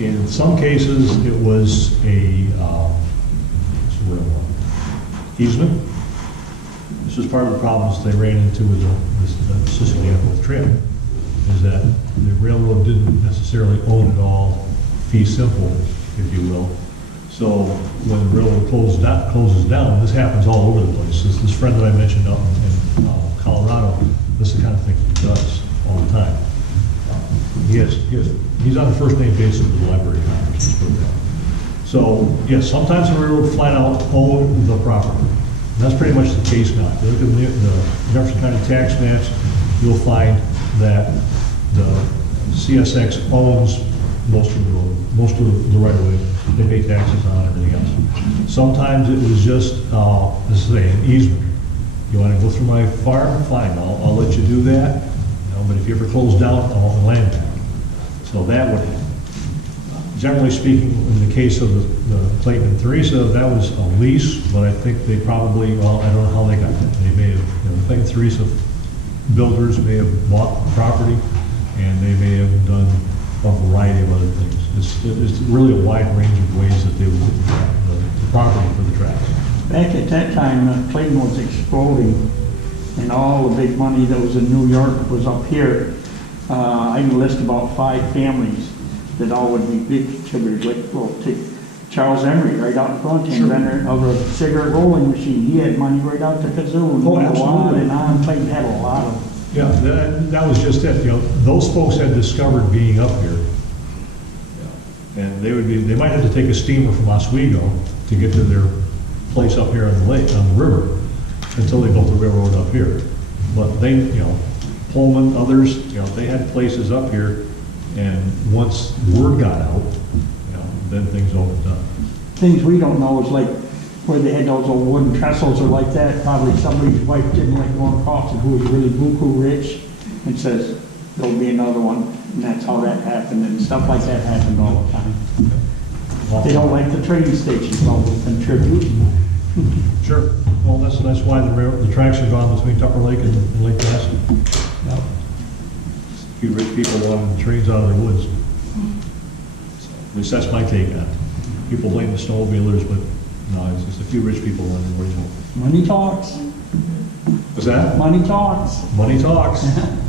In some cases, it was a what's the word? Easement. This was part of the problems they ran into with the Sicily Airport Trail, is that the railroad didn't necessarily own it all, fee simple, if you will. So when the railroad closes down, this happens all over the place. This friend that I mentioned up in Colorado, this is the kind of thing he does all the time. He's on the first name basis with the library. So yes, sometimes the railroad flat out owned the property. And that's pretty much the case now. If you look at the Jefferson County tax maps, you'll find that the CSX owns most of the road, most of the right of way. They pay taxes on everything else. Sometimes it was just, let's say, an easement. You want to go through my farm? Fine, I'll let you do that. You know, but if you ever close down, I want the land back. So that would happen. Generally speaking, in the case of the Clayton and Teresa, that was a lease, but I think they probably, well, I don't know how they got that. They may have, the Clayton and Teresa builders may have bought the property, and they may have done a variety of other things. It's really a wide range of ways that they would get the property for the tracks. Back at that time, Clayton was exploding, and all the big money that was in New York was up here. I can list about 5 families that all would be big contributors. Like, well, take Charles Emery right out in front, inventor of a cigarette rolling machine. He had money right out the kazoo. Oh, absolutely. And on. Clayton had a lot of them. Yeah, that was just it. You know, those folks had discovered being up here, and they might have to take a steamer from Oswego to get to their place up here on the lake, on the river, until they built the railroad up here. But they, Pullman, others, they had places up here, and once word got out, then things opened up. Things we don't know is like where they had those old wooden trestles or like that. Probably somebody's wife didn't like going across it, who was really buku rich, and says there'll be another one, and that's how that happened, and stuff like that happened all the time. They don't like the train stations, well, we contribute. Sure. Well, that's why the tracks are gone between Tupper Lake and Lake Placid. Yep. A few rich people wanted the trains out of their woods. So, at least that's my take on it. People blame the snowmobilers, but no, it's just a few rich people wanted the original. Money talks. What's that? Money talks. Money talks.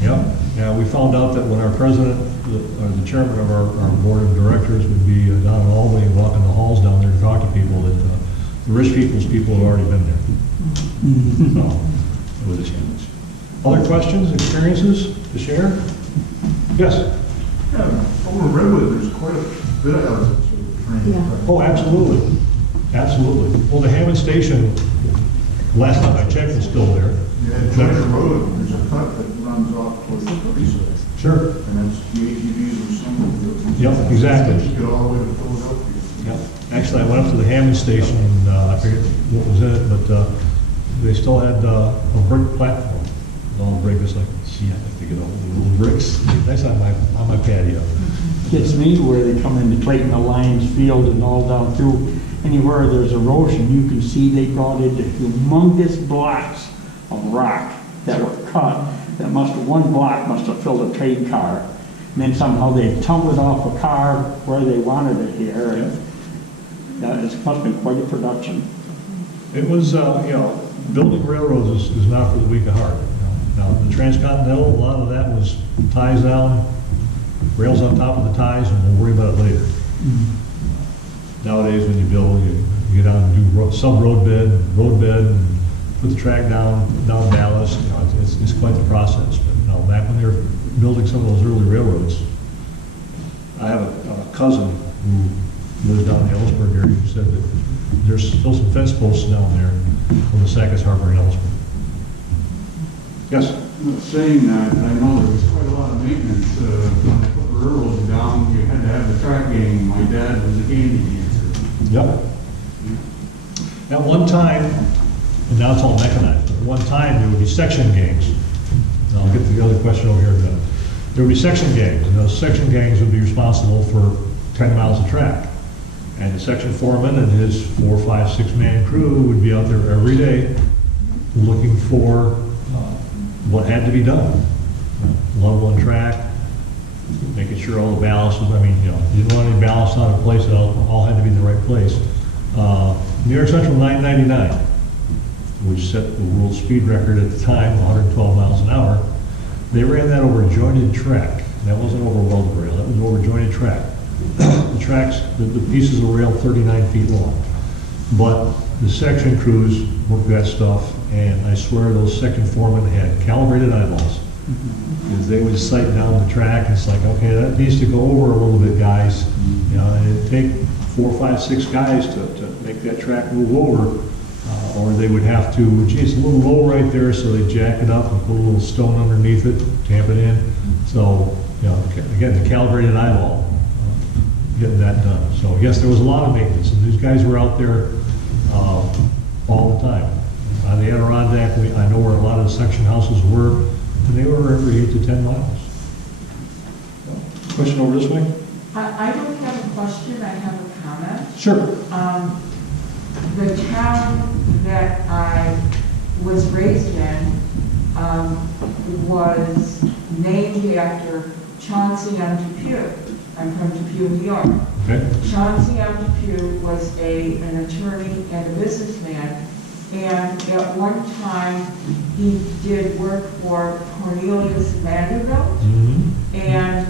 Yeah. Yeah, we found out that when our president, or the chairman of our board of directors would be down in Albany walking the halls down there to talk to people, that the rich people's people have already been there. So, it was a challenge. Other questions, experiences to share? Yes? Yeah, over Redwood, there's quite a bit of houses for the train. Yeah. Oh, absolutely. Absolutely. Well, the Hammond Station, last time I checked, is still there. Yeah, Joiner Road, there's a cut that runs off towards the Teresa. Sure. And that's the ATVs or some. Yep, exactly. You get all the way to Philadelphia. Yep. Actually, I went up to the Hammond Station, and I forget what was in it, but they still had a brick platform. All the brick was like, gee, I'd like to get all the little bricks. That's on my patio. Gets me where they come into Clayton, the Lions Field, and all down through. Anywhere there's erosion, you can see they brought in humongous blocks of rock that were cut. One block must have filled a train car. And then somehow they tumbled off a car where they wanted it here. And it must have been quite a production. It was, building railroads is not for the weak of heart. Now, the Transcontinental, a lot of that was ties down, rails on top of the ties, and we'll worry about it later. Mm-hmm. Nowadays, when you build, you get out and do sub-road bed, and put the track down ballast. It's quite the process. But back when they were building some of those early railroads, I have a cousin who lives down in the Ellisburg area who said that there's still some fence posts down there on the Sackets Harbor in Ellisburg. Yes? Saying that, I know there was quite a lot of maintenance when they put railroads down. You had to have the track gang. My dad was a handy dancer. Yep. At one time, and now it's all mechanized, but at one time there would be section gangs. And I'll get to the other question over here in a minute. There would be section gangs, and those section gangs would be responsible for 10 miles of track. And the section foreman and his 4, 5, 6-man crew would be out there every day looking for what had to be done. Level one track, making sure all the ballast was, I mean, you know, you didn't want any ballast out of place, it all had to be in the right place. New York Central 999, which set the world speed record at the time, 112 miles an hour. They ran that over a jointed track. That wasn't over welded rail, that was over jointed track. The tracks, the pieces of rail 39 feet long. But the section crews worked that stuff, and I swear those section foremen had calibrated eyeballs. Because they would sight down the track, it's like, okay, that needs to go over a little bit, guys. You know, and it'd take 4, 5, 6 guys to make that track move over. Or they would have to, gee, it's a little low right there, so they jack it up and put a little stone underneath it, tamp it in. So, you know, again, the calibrated eyeball, getting that done. So yes, there was a lot of maintenance, and these guys were out there all the time. On the Adirondack, I know where a lot of the section houses were, and they were every 8 to 10 miles. Question over this way? I don't have a question, I have a comment. Sure. The town that I was raised in was named after Chauncey M. Depew. I'm from Depew, New York. Okay. Chauncey M. Depew was an attorney and a businessman, and at one time he did work for Cornelius Vanderbilt, and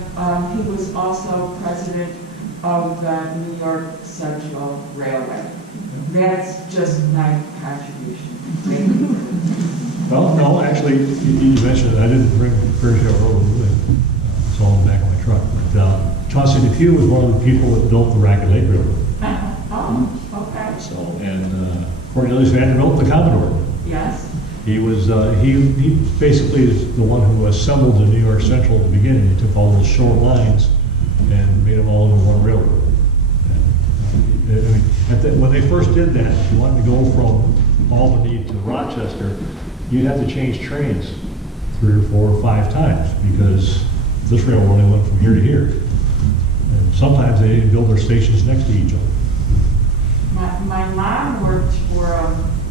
he was also president of the New York Central Railway. That's just my contribution. Thank you. Well, no, actually, you mentioned it. I didn't bring Fair Share Road with me. It's all in the back of my truck. But Chauncey Depew was one of the people that built the Ragged Lake Railroad. Oh, okay. So, and Cornelius Vanderbilt, the Commodore. Yes. He was, he basically is the one who assembled the New York Central at the beginning. He took all those short lines and made them all into one railroad. When they first did that, if you wanted to go from Albany to Rochester, you'd have to change trains 3 or 4 or 5 times because this railroad only went from here to here. And sometimes they didn't build their stations next to each other. My mom worked for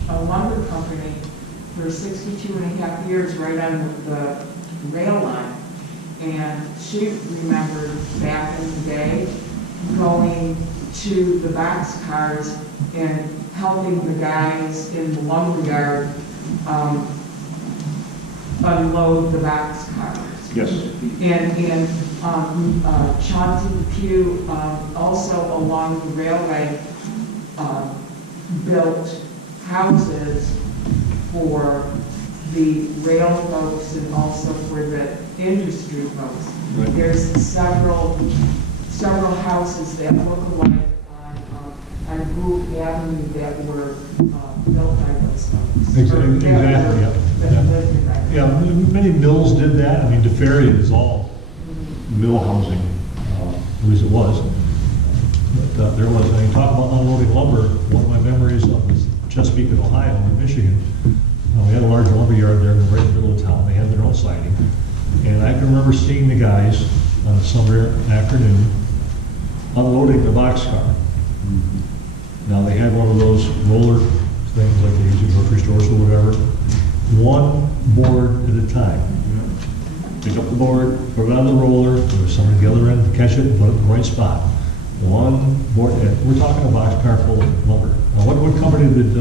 a lumber company for 62 and a half years right on the rail line. And she remembered back in the day going to the boxcars and helping the guys in the lumber yard unload the boxcars. Yes. And Chauncey Depew also along the railway built houses for the rail folks and also for the industry folks. Right. There's several houses that look alike on Group Avenue that were built by those folks. Exactly, yeah. Yeah, many mills did that. I mean, DeFerry is all mill housing, at least it was. But there was, when you talk about unloading lumber, one of my memories of is Chesapeake, Ohio, in Michigan. We had a large lumber yard there in the right middle of town. They had their own siding. And I can remember seeing the guys on a summer afternoon unloading the boxcar. Now they had one of those roller things like they use in grocery stores or whatever. One board at a time. Pick up the board, put it on the roller, there was somebody at the other end to catch it and put it in the right spot. One board, we're talking a boxcar full of lumber. Now, what company did?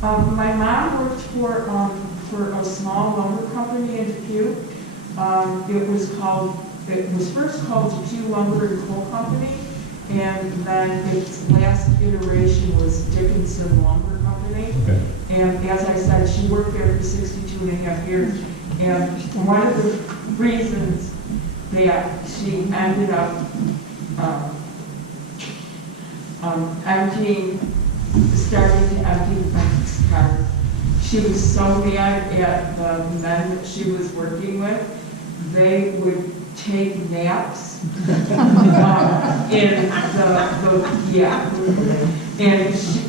My mom worked for a small lumber company in Depew. It was first called Depew Lumber and Coal Company, and then its last iteration was Dickinson Lumber Company. Okay. And as I said, she worked there for 62 and a half years. And one of the reasons that she ended up starting to empty the boxcars, she was so mad at the men that she was working with, they would take naps in and she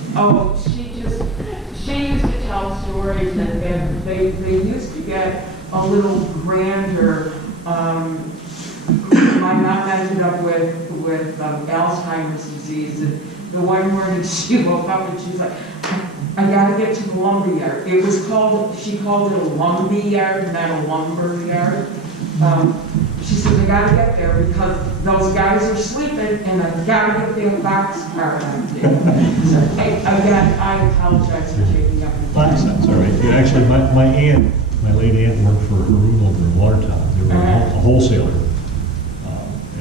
used to tell stories and they used to get a little grander. My mom ended up with Alzheimer's disease, and the one morning she woke up and she's like, I gotta get to the lumber yard. She called it a lumber yard, not a lumber yard. She said, we gotta get there because those guys are sleeping and I gotta get their boxcar empty. So, again, I apologize for taking up your time. That's all right. Yeah, actually, my aunt, my late aunt worked for Haroon over in Watertown. They were a wholesaler.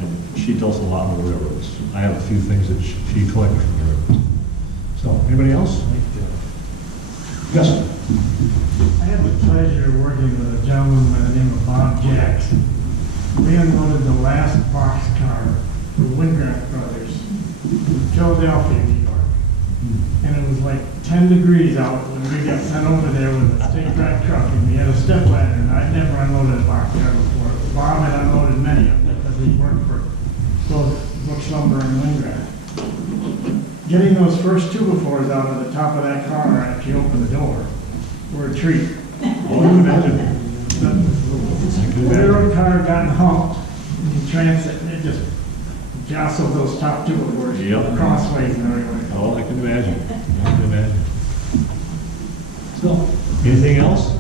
And she tells a lot of the railroads. I have a few things that she collected from the railroads. So, anybody else? Yes? I had the pleasure of working with a gentleman by the name of Bob Jackson. We unloaded the last boxcar for Wingrath Brothers in Philadelphia, New York. And it was like 10 degrees out when we got sent over there with a state drive truck, and we had a step ladder, and I'd never unloaded a boxcar before. Bob had unloaded many of them because he worked for Brooks Lumber and Wingrath. Getting those first 2x4s out of the top of that car after you open the door were a treat. Oh, I can imagine. The railroad car got humped in transit, and it just jostled those top 2x4s Yep. crossways and everywhere. Oh, I can imagine. I can imagine. So, anything else?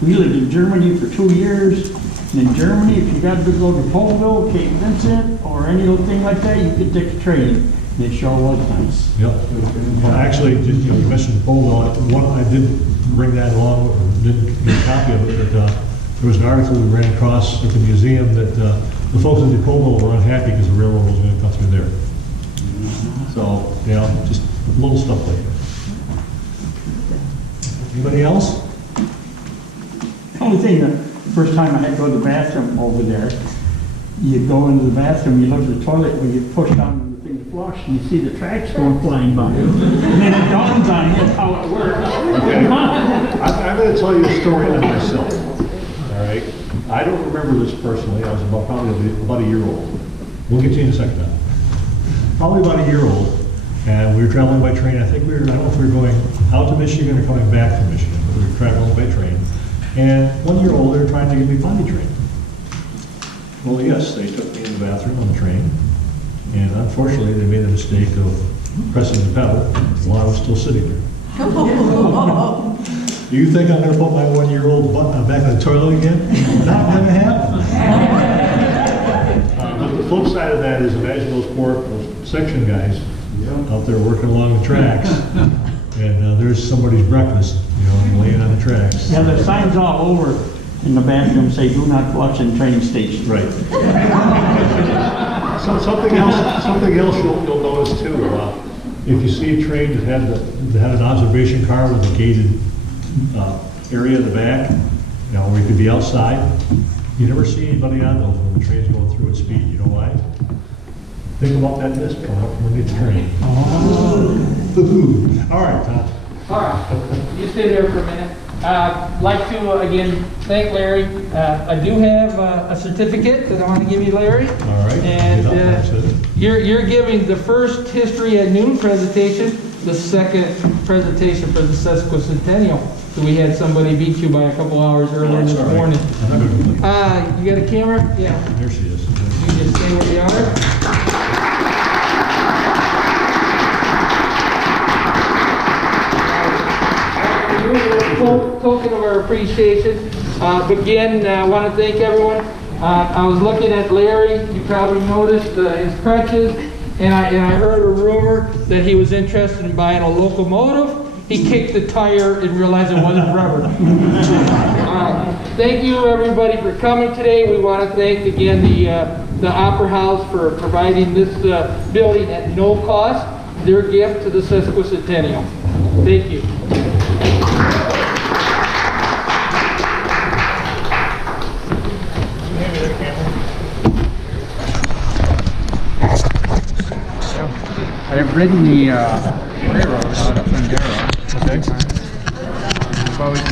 We lived in Germany for 2 years, and in Germany, if you got to go to Polville, Cape Vincent, or any little thing like that, you could take a train. And it sure was nice. Yep. Well, actually, just, you mentioned Polo. One, I didn't bring that along, or didn't get a copy of it, but there was an article we ran across at the museum that the folks in DePolo were unhappy because the railroad was going to come through there. So, just little stuff like that. Anybody else? The only thing, the first time I had to go to the bathroom over there, you go into the bathroom, you look at the toilet, when you push down on the thing to flush, and you see the tracks going flying by. And then it dawns on you how it works. Okay. I'm going to tell you a story on myself. All right. I don't remember this personally. I was probably about a year old. We'll get to you in a second. Now. Probably about a year old, and we were traveling by train. I don't know if we were going out to Michigan or coming back from Michigan, but we were traveling by train. And 1 year old, they were trying to get me potty trained. Well, yes, they took me in the bathroom on the train, and unfortunately, they made the mistake of pressing the pedal while I was still sitting there. Do you think I'm going to put my 1 year old back in the toilet again? Not going to happen. But the flip side of that is, imagine those section guys out there working along the tracks, and there's somebody's breakfast, laying on the tracks. Yeah, there's signs all over in the bathroom say, do not flush in train stations. Right. So something else you'll notice too. If you see a train that had an observation car with a gated area in the back, where you could be outside, you never see anybody on those when the train's going through at speed. You know why? Think about that mist coming up from underneath the train. Oh. All right, Tom. All right, you stay there for a minute. I'd like to, again, thank Larry. I do have a certificate that I want to give you, Larry. All right. And you're giving the first History at Noon presentation, the second presentation for the sesquicentennial. So we had somebody beat you by a couple hours earlier this morning. I'm not going to complain. You got a camera? Yeah. There she is. You just stay where you are. Token of our appreciation. Again, I want to thank everyone. I was looking at Larry. You probably noticed his crutches, and I heard a rumor that he was interested in buying a locomotive. He kicked the tire and realized it wasn't rubber. Thank you, everybody, for coming today. We want to thank again the Opera House for providing this building at no cost. Their gift to the sesquicentennial. Thank you. I've ridden the railroad out of Fundera. Okay. I've always